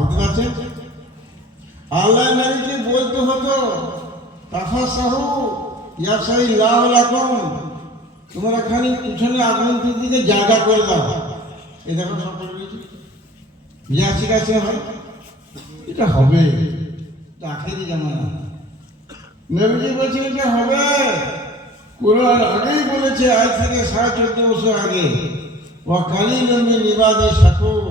ভাবতে পারছেন? আল্লাহ নবীকে বলতে হতো তাফাসাহু ইয়াসাই লাহু লাকুম, তোমরা খালি পিছনে আগন্তুক দিকে জায়গা করে দাও। এই দেখো সব করে দিয়েছি, যা শিখাচ্ছে ভাই এটা হবে, এটা আখেরি জামানা। নবীজি বলছেন এটা হবে, কোরআন আগেই বলেছে, আজ থেকে 14.5 বছর আগে, ও কালিলুম মিন ইবাদি শাকুর,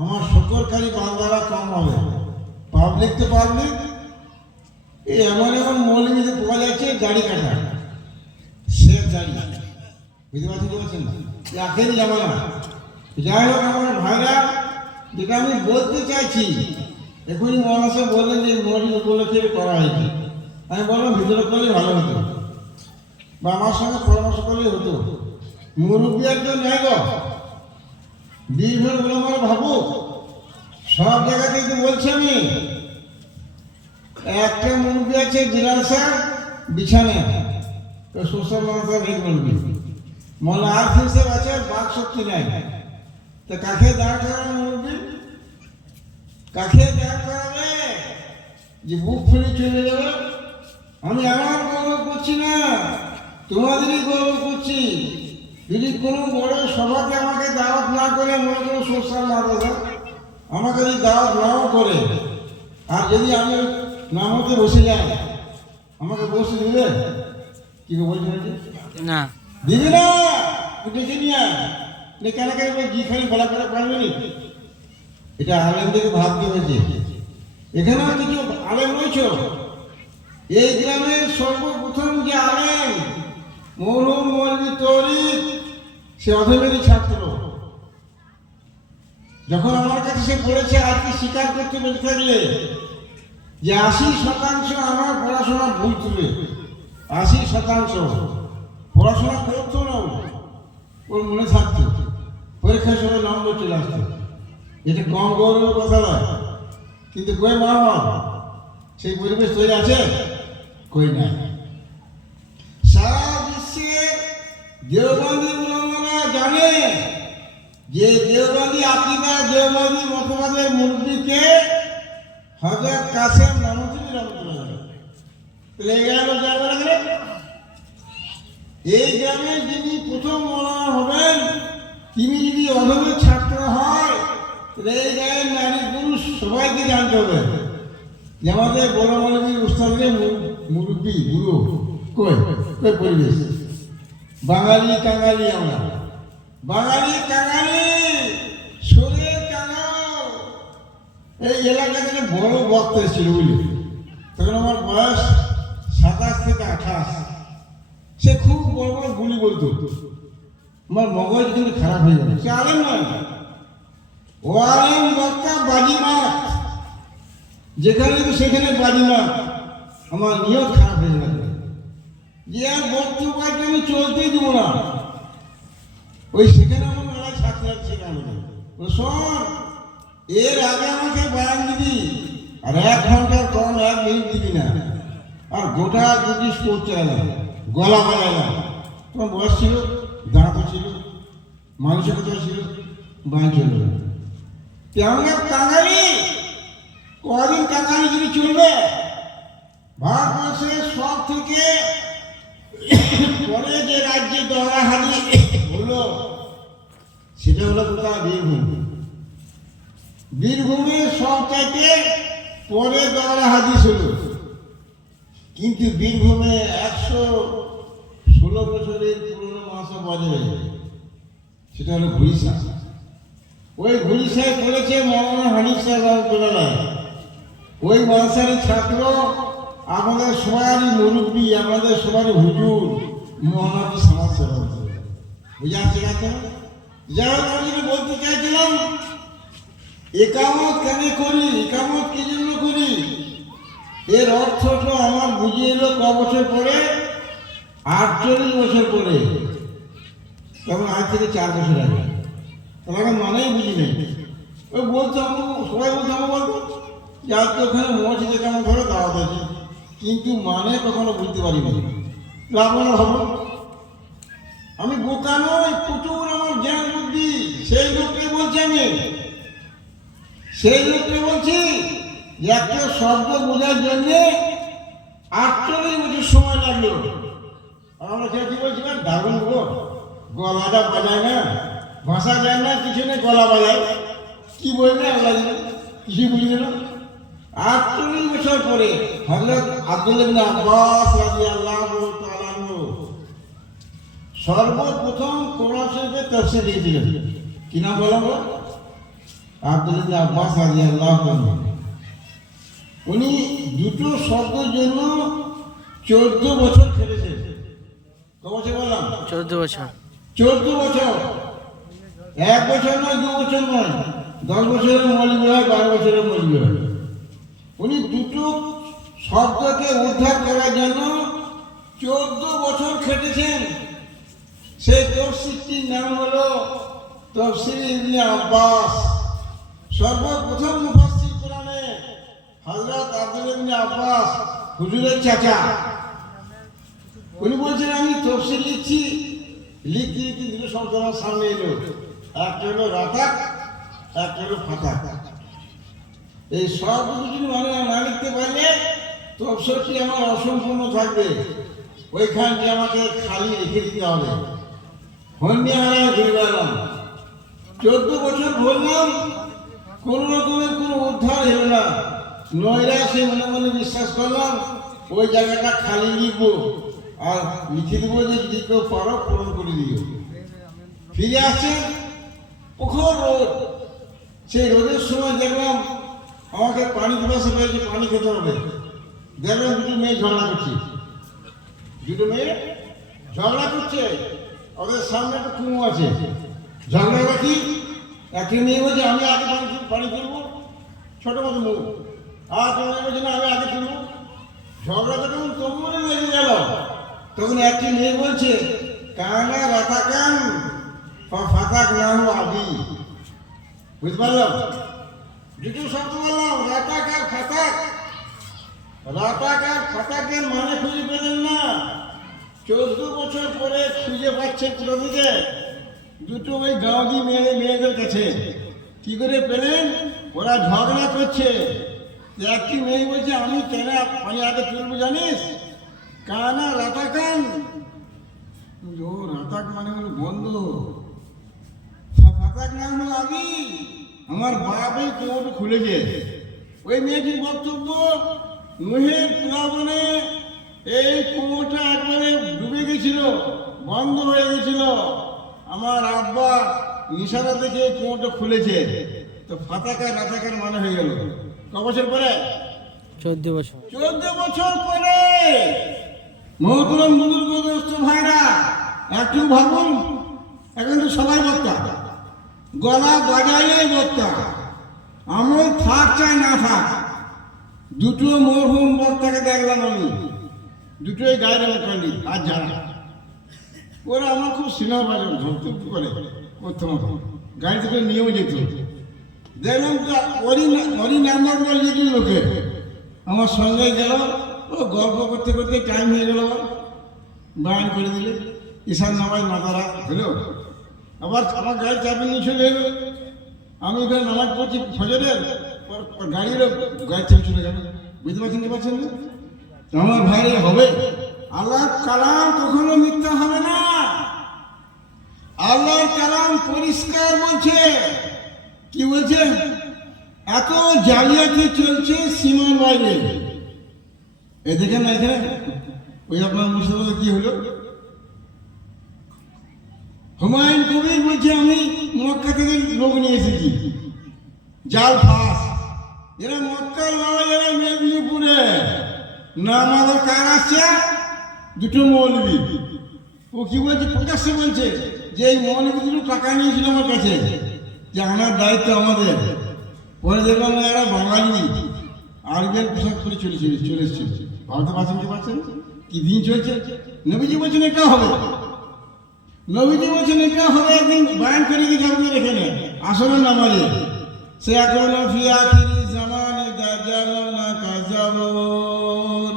আমার শুকরকারী বান্দারা কম হবে। পাবলিক তো পাবলিক, এই এমন এমন মৌলবীদের পাওয়া যাচ্ছে দাড়ি কাটা, শেষ দাড়ি, বুঝতে পারছেন না? আখেরি জামানা। যাই হোক আমার ভাইরা, যেটা আমি বলতে চাইছি, এখনই মহাশয় বললেন যে মৌলবী উপলক্ষে করা হয়েছে, আমি বললাম ভিতরে করলে ভালো হতো, বা আমার সঙ্গে পরামর্শ করলে হতো। মুরব্বী একজন নাই গো, বীরভূম আমার ভাবু সব জায়গাতে কিন্তু বলছি আমি। একটা মুরব্বী আছে জিলাসার বিছানায়, সোশ্যাল মানুষের ভেদ মুরব্বী, মনে আর হিসেব আছে, বাক শক্তি নাই, তো কাকে দাঁড় করাবে মুরব্বী? কাকে দাঁড় করাবে যে বুক ফুলে চলে যাবে? আমি আমার গর্ব করছি না, তোমাদেরই গর্ব করছি। যদি কোনো বড় সভাকে আমাকে দাওয়াত না করে, মনে করো সোশ্যাল মাদ্রাসা আমাকে যদি দাওয়াত নাও করে, আর যদি আমি নামতে বসে যাই, আমাকে বসে দিবে? কি বলছেন না, দিবি না? ডেকে নিয়ে কেন কেন ঘি খালি বলা করে পারবে না? এটা আলেম থেকে ভাবতে হয়েছে। এখানেও কিছু আলেম রয়েছে। এই গ্রামের সর্বপ্রথম যে আলেম মরহুম মৌলভী তৌরিক, সে অধমেরই ছাত্র। যখন আমার কাছে সে পড়েছে, আজকে স্বীকার করতে বেঁচে থাকলে যে 80% আমার পড়াশোনা ভুল ছিল, 80% পড়াশোনা করতো না, ওর মনে থাকতো, পরীক্ষার সময় নম্বর চলে আসতো। এটা কম গৌরবের কথা নয়, কিন্তু কই মা সেই পরিবেশ তৈরি আছে? কই নাই। সারা বিশ্বে দেওবন্দি উলামারা জানে যে দেওবন্দি আকীদা, দেওবন্দি মতবাদের মুরব্বিকে হযরত কাসেম নানুতুবি রাহমাতুল্লাহ। তাহলে এই গ্রামে যাবে না? এই গ্রামে যিনি প্রথম মৌলানা হবেন, তিনি যদি অধমের ছাত্র হয়, তাহলে এই গ্রামের নারী পুরুষ সবাইকে জানতে হবে যে আমাদের বড় মৌলবী উস্তাদের মুরব্বী বুড়ো কই কই পরিবেশ। বাঙালি কাঙালি, আমরা বাঙালি কাঙালি, সোরে কাঙাল। এই এলাকা থেকে বড় বক্তা এসেছিল বুঝলি, তখন আমার বয়স 27 থেকে 28। সে খুব বড় বড় গুলি বলতো, আমার মগজ কিন্তু খারাপ হয়ে যাবে। সে আলেম নয়, ও আলেম বক্তা বাজিমাত, যেখানে সেখানে বাজিমাত। আমার নিয়ত খারাপ হয়ে যাবে যে আর বক্তব্য আমি চলতেই দেবো না। ওই সেখানে আমার মেলায় ছাত্র সেখানে শোন, এর আগে আমাকে বয়ান দিবি, আর 1 ঘন্টার কম 1 মিনিট দিবি না, আর গোটা দুটি করতে না, গলা বাজায় না। তোমার বয়স ছিল, দাঁতও ছিল, মানুষের কথা ছিল, বান চলবে না। কেমন কাঙালি, কদিন কাঙালি যদি চলবে? ভারতবর্ষের সব থেকে পরে যে রাজ্যে দহরাহানি হলো, সেটা হলো কোথায়? বীরভূম। বীরভূমের সব চাইতে পরে দহরাহানি হলো, কিন্তু বীরভূমে 116 বছরের পুরনো মাসও বজায় হয়ে যায়, সেটা হলো ঘুরিসা। ওই ঘুরিসায় করেছে মৌলানা হানিফ সাহেব রহমতুল্লাহ। ওই মাদ্রাসার ছাত্র আমাদের সবারই মুরব্বী, আমাদের সবারই হুজুর মোহাম্মদ সমাজ সেবা বুঝাচ্ছে না। যাই হোক, আমি বলতে চাইছিলাম একামত কেন করি, একামত কি জন্য করি, এর অর্থ তো আমার বুঝে এলো ক বছর পরে? 48 বছর পরে, তখন আজ থেকে 4 বছর আগে। তাহলে মানেই বুঝি নেই। ওই বলতাম, সবাই বলতাম, বলতো যে আজ তো ওখানে মসজিদে কেমন ধরে দাওয়াত আছে, কিন্তু মানে কখনো বুঝতে পারিনি। লাভ না ভাবো, আমি বোকা নই, প্রচুর আমার জ্ঞান বুদ্ধি, সেই লোককে বলছি আমি। সেই লোকটা বলছি যে একটা শব্দ বোঝার জন্যে 48 বছর সময় লাগলো। আমরা কি বলছিলাম, দারুণ গো, গলাটা বাজায় না, ভাষা যায় না, কিছু নেই, গলা বাজায়, কি বলবে আল্লাহ কিছু বুঝবে না। 48 বছর পরে হযরত আব্দুল্লাহ ইবনে আব্বাস রাদিয়াল্লাহু তাআলা আনহু সর্বপ্রথম কোরআন শরীফের তাফসীর লিখেছিলেন। কি নাম বলবো? আব্দুল্লাহ ইবনে আব্বাস রাদিয়াল্লাহু তাআলা। উনি দুটো শব্দের জন্য 14 বছর খেলেছেন। কত বছর বললাম? 14 বছর। 14 বছর, 1 বছর নয়, 2 বছর নয়, 10 বছরের মৌলবি হয়, 12 বছরের মৌলবি হয়। উনি দুটো শব্দকে উদ্ধার করার জন্য 14 বছর খেটেছেন। সেই তফসিরটির নাম হলো তফসির ইবনে আব্বাস। সর্বপ্রথম মুফাসসির কোরআনে হযরত আব্দুল্লাহ ইবনে আব্বাস, হুজুরের চাচা। উনি বলছেন আমি তফসির লিখছি, লিখতে লিখতে দুটো শব্দ আমার সামনে এলো, একটা হলো রাতাক, একটা হলো ফাতাক। এই সব কিছু মানে না লিখতে পারলে তফসিরটি আমার অসম্পূর্ণ থাকবে, ওইখানটি আমাকে খালি রেখে দিতে হবে। হন্যহারা ঘুরে বেড়ালাম, 14 বছর বললাম, কোনো রকমের কোনো উদ্ধার হলো না। নৈরাশে মনে মনে বিশ্বাস করলাম ওই জায়গাটা খালি লিখবো আর লিখে দেবো যে যদি কেউ পারো পূরণ করে দিও। ফিরে আসছে প্রখর রোদ, সেই রোদের সময় দেখলাম আমাকে পানি পিপাসা পেয়েছে, পানি খেতে হবে। দেখলাম দুটো মেয়ে ঝগড়া করছে, দুটো মেয়ে ঝগড়া করছে, ওদের সামনে একটা কুয়ো আছে। ঝগড়া বাকি, একটি মেয়ে বলছে আমি আগে পানি তুলবো, ছোট মতো মুখ, আর তোমার বলছে না আমি আগে তুলবো। ঝগড়াটা যখন তোমরা লেগে গেল, তখন একটি মেয়ে বলছে কানা রাতাকান ফাতাক নাহু আবি। বুঝতে পারলাম? দুটো শব্দ বললাম, রাতাক আর ফাতাক। রাতাক আর ফাতাকের মানে খুঁজে পেলেন না। 14 বছর পরে খুঁজে পাচ্ছে কোথা থেকে? দুটো ওই গাঁওদি মেয়েদের কাছে। কি করে পেলেন? ওরা ঝগড়া করছে। একটি মেয়ে বলছে আমি কেন পানি আগে তুলবো জানিস? কানা রাতাকান। ও রাতাক মানে হলো বন্ধ, ফাতাক নাম হলো আমি, আমার বাপ এই কুয়োটা খুলেছে। ওই মেয়েটির বক্তব্য, নুহের প্লাবনে এই কুয়োটা একবারে ডুবে গেছিল, বন্ধ হয়ে গেছিল। আমার আব্বা ইশারা দেখে এই কুয়োটা খুলেছে। তো ফাতাকা রাতাকার মানে হয়ে গেল ক বছর পরে? 14 বছর। 14 বছর পরে। মহতরম বুজুর্গ দোস্ত ভাইরা, একটু ভাবুন, এখন তো সবাই বক্তা, গলা বাজাইলে বক্তা, আমল থাক চাই না থাক। দুটো মরহুম বক্তাকে দেখলাম আমি, দুটোই গায়ের রঙ করলি। আর যারা ওরা আমার খুব স্নেহ বাজন ধরতুক করে প্রথম গাড়ি থেকে নিয়েও যেত। দেখলাম তো ওরই নাম্বার লিখল লোকে, আমার সঙ্গে গেল, ও গল্প করতে করতে টাইম হয়ে গেল, বায়ান করে দিলে, ঈশান নামাজ মাতারা হলো। আবার আমার গাড়ি চাপে নিয়ে চলে এলো, আমি ওখানে নামাজ পড়ছি ফজরের, গাড়িরও গাড়ি চাপে চলে গেল। বুঝতে পারছেন? কি পারছেন না? আমার ভাইরে হবে, আল্লাহর কালাম কখনো মিথ্যা হবে না। আল্লাহর কালাম পরিষ্কার বলছে। কি বলছে? এত জালিয়াতি চলছে সীমার বাইরে। এ দেখেন না, এখানে ওই আপনার মুর্শিদাবাদে কি হলো? হুমায়ুন কবির বলছে আমি মক্কা থেকে লোক নিয়ে এসেছি, জাল ফাঁস। এরা মক্কার লড়াই, এরা মেদিনীপুরে। না আমাদের কার আসছে? দুটো মৌলবি। ও কি বলছে? প্রকাশ্যে বলছে যে এই মৌলবি দুটো টাকা নিয়েছিল আমার কাছে, যে আনার দায়িত্ব আমাদের। পরে দেখলাম এরা বাঙালি, আরবের পোশাক করে চলে এসেছিল। ভাবতে পারছেন? কি পারছেন? কি দিন চলছে? নবীজি বলছেন এটা হবে, নবীজি বলছেন এটা হবে। একদিন বায়ান করে গেছে আপনাদের এখানে আসরের নামাজে, সে এখন ফি আখিরি জামানে দাজ্জালুনা কাযাবুন।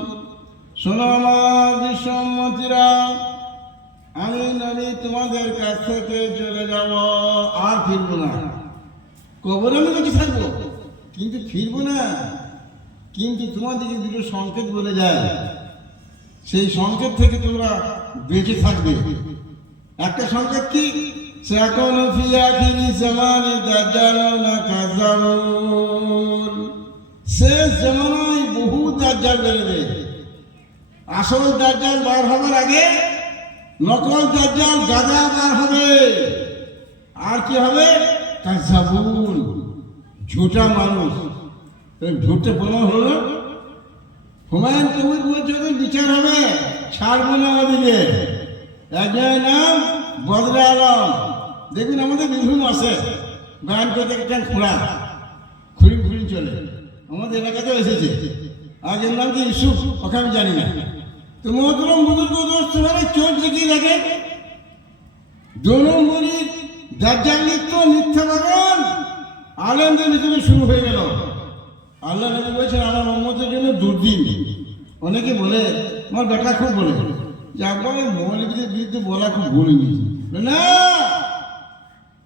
শোনো আমার বিশ্বম্মতিরা, আমি নবী তোমাদের কাছ থেকে চলে যাব, আর ফিরবো না। কবরে আমি বেঁচে থাকবো, কিন্তু ফিরবো না। কিন্তু তোমাদেরকে দুটো সংকেত বলে যায়, সেই সংকেত থেকে তোমরা বেঁচে থাকবে। একটা সংকেত কি? সাকানু ফি আখিরি জামানে দাজ্জালুনা কাযাবুন। শেষ জামানায় বহু দাজ্জাল বেরোবে। আসল দাজ্জাল বার হবার আগে নকল দাজ্জাল গাদা বার হবে। আর কি হবে? কাযাবুন, ঝুটা মানুষ। ঝুটে প্রমাণ হলো না? হুমায়ুন কবির বলছে বিচার হবে, ছাড়বো না ওদিকে। একজনের নাম বদরে আলম, দেখুন আমাদের বিভিন্ন আছে গান করতে একটা খোঁড়া খুঁড়ি খুঁড়ি চলে, আমাদের এলাকাতেও এসেছে। আর এর নাম কি ইউসুফ, ওকে আমি জানি না। তো মহতরম বুজুর্গ দোস্ত মানে চলছে কি দেখেন, 2 নম্বরই দাজ্জাল নিত্য মিথ্যা বাগান আলেমদের ভিতরে শুরু হয়ে গেল। আল্লাহ নবী বলছেন আমার উম্মতের জন্য দুর্দিন। অনেকে বলে, আমার বেটা খুব বলে যে আপনার মৌলবীদের বিরুদ্ধে বলা খুব ভুলে নিয়েছে। না,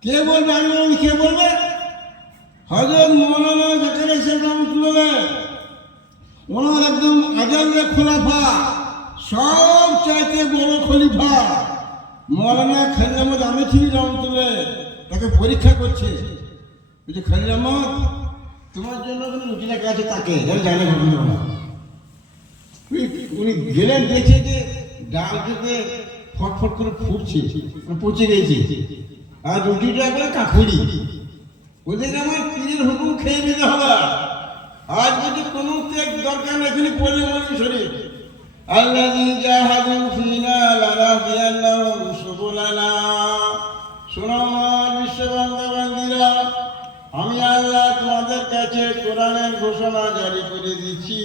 কে বলবে? আমি বলবো কে বলবে? হযরত মৌলানা জাকারিয়া সাহেব রহমাতুল্লাহ, ওনার একদম আজলে খোলাফা, সব চাইতে বড় খলিফা মৌলানা খালিল আহমদ আমেথি রহমাতুল্লাহ তাকে পরীক্ষা করছে। বলছে খালিল আহমদ, তোমার জন্য রুটি লেখা আছে, তাকে জানে ঘটনা না। উনি গেলেন, দেখে যে ডাল থেকে ফটফট করে ফুটছে, পচে গেছে, আর রুটিটা একবারে কাকুরি। ওদের আমার পীরের হুকুম খেয়ে নিতে হবে। আর যদি কোনো ত্যাগ দরকার না, এখানে পড়লে মনে শরীর আল্লাযী জাহাদু ফিনা লানাহদিয়ান্নাহুম সুবুলানা। শোনো আমার বিশ্ববান্দাবান্দিরা, আমি আল্লাহ তোমাদের কাছে কোরআনের ঘোষণা জারি করে দিচ্ছি।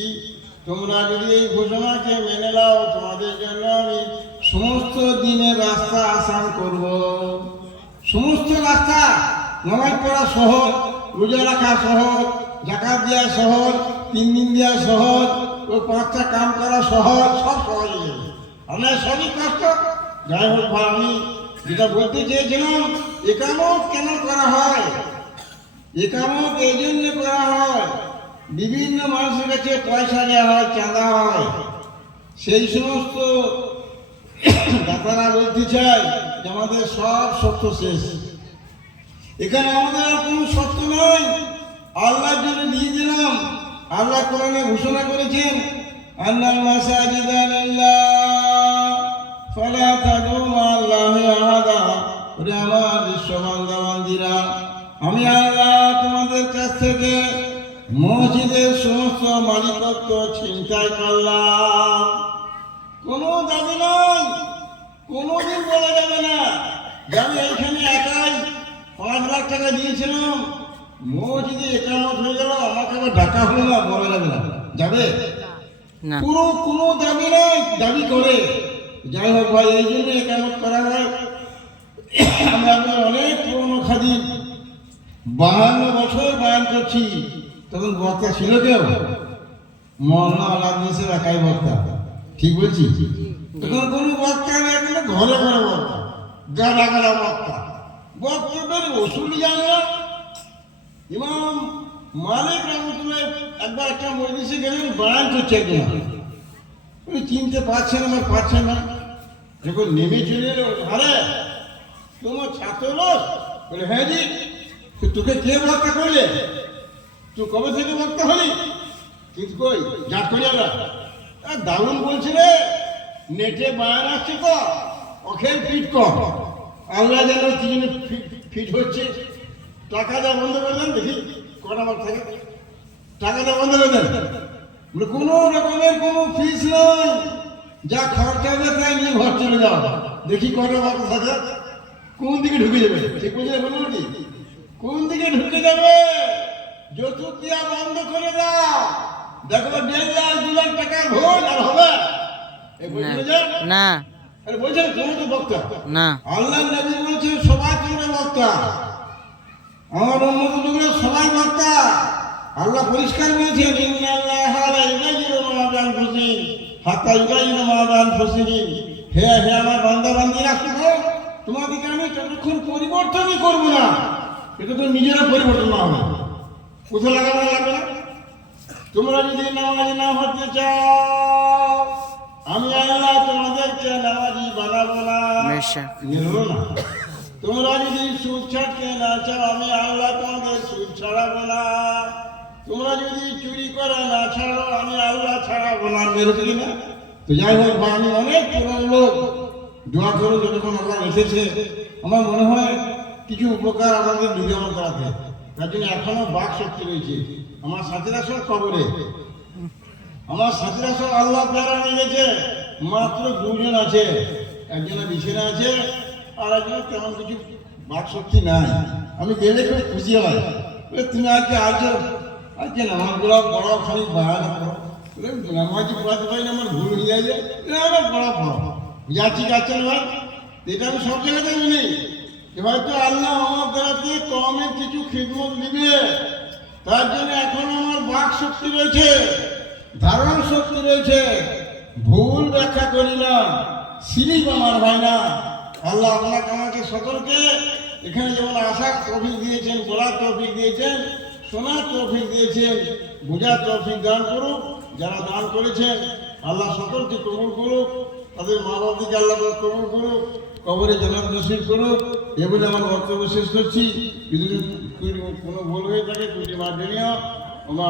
তোমরা যদি এই ঘোষণাকে মেনে নাও, তোমাদের জন্য আমি সমস্ত দিনের রাস্তা আসান করব। সমস্ত রাস্তা, নামাজ পড়া সহজ, রোজা রাখা সহজ, জাকাত দেওয়া সহজ, 3 দিন দেওয়া সহজ, ও 5টা কাম করা সহজ, সব সহজ হয়ে যাবে। আপনার সবই কষ্ট। যাই হোক ভাই, আমি যেটা বলতে চেয়েছিলাম, ইকামত কেন করা হয়? ইকামত এই জন্য করা হয়, বিভিন্ন মানুষের কাছে পয়সা নেওয়া হয়, চাঁদা হয়। সেই সমস্ত দাতারা বলতে চাই যে আমাদের সব সত্য শেষ। এখানে আমাদের আর কোনো সত্য নয়, আল্লাহর জন্য দিয়ে দিলাম। আল্লাহ কোরআনে ঘোষণা করেছেন, আন্নাল মাসাজিদা লিল্লাহ ফালা তাদউ মা'আল্লাহি আহাদা। ওরে আমার বিশ্ববান্দাবান্দিরা, আমি আল্লাহ তোমাদের কাছ থেকে মসজিদের সমস্ত মালিকত্ব ছিনতাই করলাম। কোনো দাবি নয়, কোনোদিন বলা যাবে না যে আমি এইখানে একাই 5 লাখ টাকা দিয়েছিলাম, মসজিদে একামত হয়ে গেল, আমাকে আবার ডাকা হলো না, বলা যাবে না। যাবে না, কোনো দাবি নয়, দাবি করে। যাই হোক ভাই, এই জন্য একামত করা হয়। আমরা আপনার অনেক পুরনো খাদিম, 52 বছর বয়ান করছি, তখন বক্তা ছিল কেউ? মৌলানা আলাউদ্দিন সাহেব একাই বক্তা, ঠিক বলছি? তখন কোনো বক্তা নেই, ঘরে ঘরে বক্তা, গাড়া গাড়া বক্তা, বক্তব্যের ওসুল জানে না। ইমাম মালিক রহমতুল্লাহ একবার একটা মজলিসে গেলেন, বয়ান করছে একজন, উনি চিনতে পারছেন আমার, পারছেন না। যখন নেমে চলে এলো, আরে তোমার ছাত্র লোক? বলে হ্যাঁ জি। তোকে কে বক্তা করলে? তুই কবে থেকে বক্তা হলি? কিন্তু কই জাত করি আমরা, দারুণ বলছি রে, নেটে বয়ান আসছে তো, অখেল ফিট কর। আল্লাহ যেন কি জন্য ফিট হচ্ছে। টাকা দেওয়া বন্ধ করে দেন, দেখি কটা বার থাকে, টাকা দেওয়া বন্ধ করে দেন। কোনো রকমের কোনো ফিস নয়, যা খরচা হবে তাই নিয়ে ঘর চলে যাও, দেখি কটা বার থাকে, কোন দিকে ঢুকে যাবে। ঠিক বলছে, বলুন কি কোন দিকে ঢুকে যাবে? যৌতুক দেওয়া বন্ধ করে দাও, দেখো 1.5 লাখ 2 লাখ টাকার ভোজ আর হবে না, বলছেন তুমি তো বক্তা না। আল্লাহ নবী বলেছেন সবাই তোমরা বক্তা, আমার উম্মত লোকরা সবাই বক্তা। আল্লাহ পরিষ্কার বলেছেন, ইন্নাল্লাহা লা ইউগাইয়িরু মা বিআনফুসিহিম হাত্তা ইউগাইয়িরু মা বিআনফুসিহিম। হে হে আমার বান্দা বান্দীরা, শুনো, তোমাদেরকে আমি ততক্ষণ পরিবর্তনই করবো না, এটা তো নিজেরা পরিবর্তন না হবে। কোথাও লাগানো লাগবে না। তোমরা যদি নামাজি না হতে চাও আমি আল্লাহ তোমাদেরকে নামাজি বানাবো না। বেশক। মেলো না। তোমরা যদি সুদ ছাড়তে না চাও আমি আল্লাহ তোমাদের সুদ ছাড়াবো না। তোমরা যদি চুরি করা না ছাড়ো আমি আল্লাহ ছাড়াবো না। মেলো কি না? তো যাই হোক ভাই, আমি অনেক পুরনো লোক, দোয়া করে যখন আল্লাহ এসেছে আমার মনে হয় কিছু উপকার আমাদের নিবেদন করাতে, তার জন্য এখনো বাক শক্তি রয়েছে। আমার সাথীরা সব কবরে, আমার সাথীরা সব আল্লাহ প্যারা হয়ে গেছে, মাত্র 2 জন আছে। একজনের বিছানা আছে আর একজনের তেমন কিছু বাক শক্তি নাই। আমি গেলে খুব খুশি হয়, বলে তুমি আজকে আছো, আজকে নামাজগুলো পড়াও, খালি বায়ান করো। নামাজি পড়াতে পারি না, আমার ভুল হয়ে যায়। পড়া যাচ্ছি যাচ্ছেন ভাই, এটা আমি সব জায়গাতে বলি। এবার তো আল্লাহ আমার দ্বারাতে কমে কিছু খিদমত দিবে, তার জন্য এখন আমার বাক শক্তি রয়েছে, ধারণ শক্তি রয়েছে, ভুল ব্যাখ্যা করি না, সিলিপ আমার হয় না। আল্লাহ আপনাকে আমাকে সকলকে এখানে যেমন আসার তৌফিক দিয়েছেন, বলার তৌফিক দিয়েছেন, শোনার তৌফিক দিয়েছেন, বোঝার তৌফিক দান করুক। যারা দান করেছেন আল্লাহ সকলকে কবুল করুক, তাদের মা বাবাকে আল্লাহ কবুল করুক, কবরে জান্নাত নসিব করুক। এ বলে আমার বক্তব্য শেষ করছি। যদি কোনো ভুল হয়ে থাকে তুমি মার জন্য আমার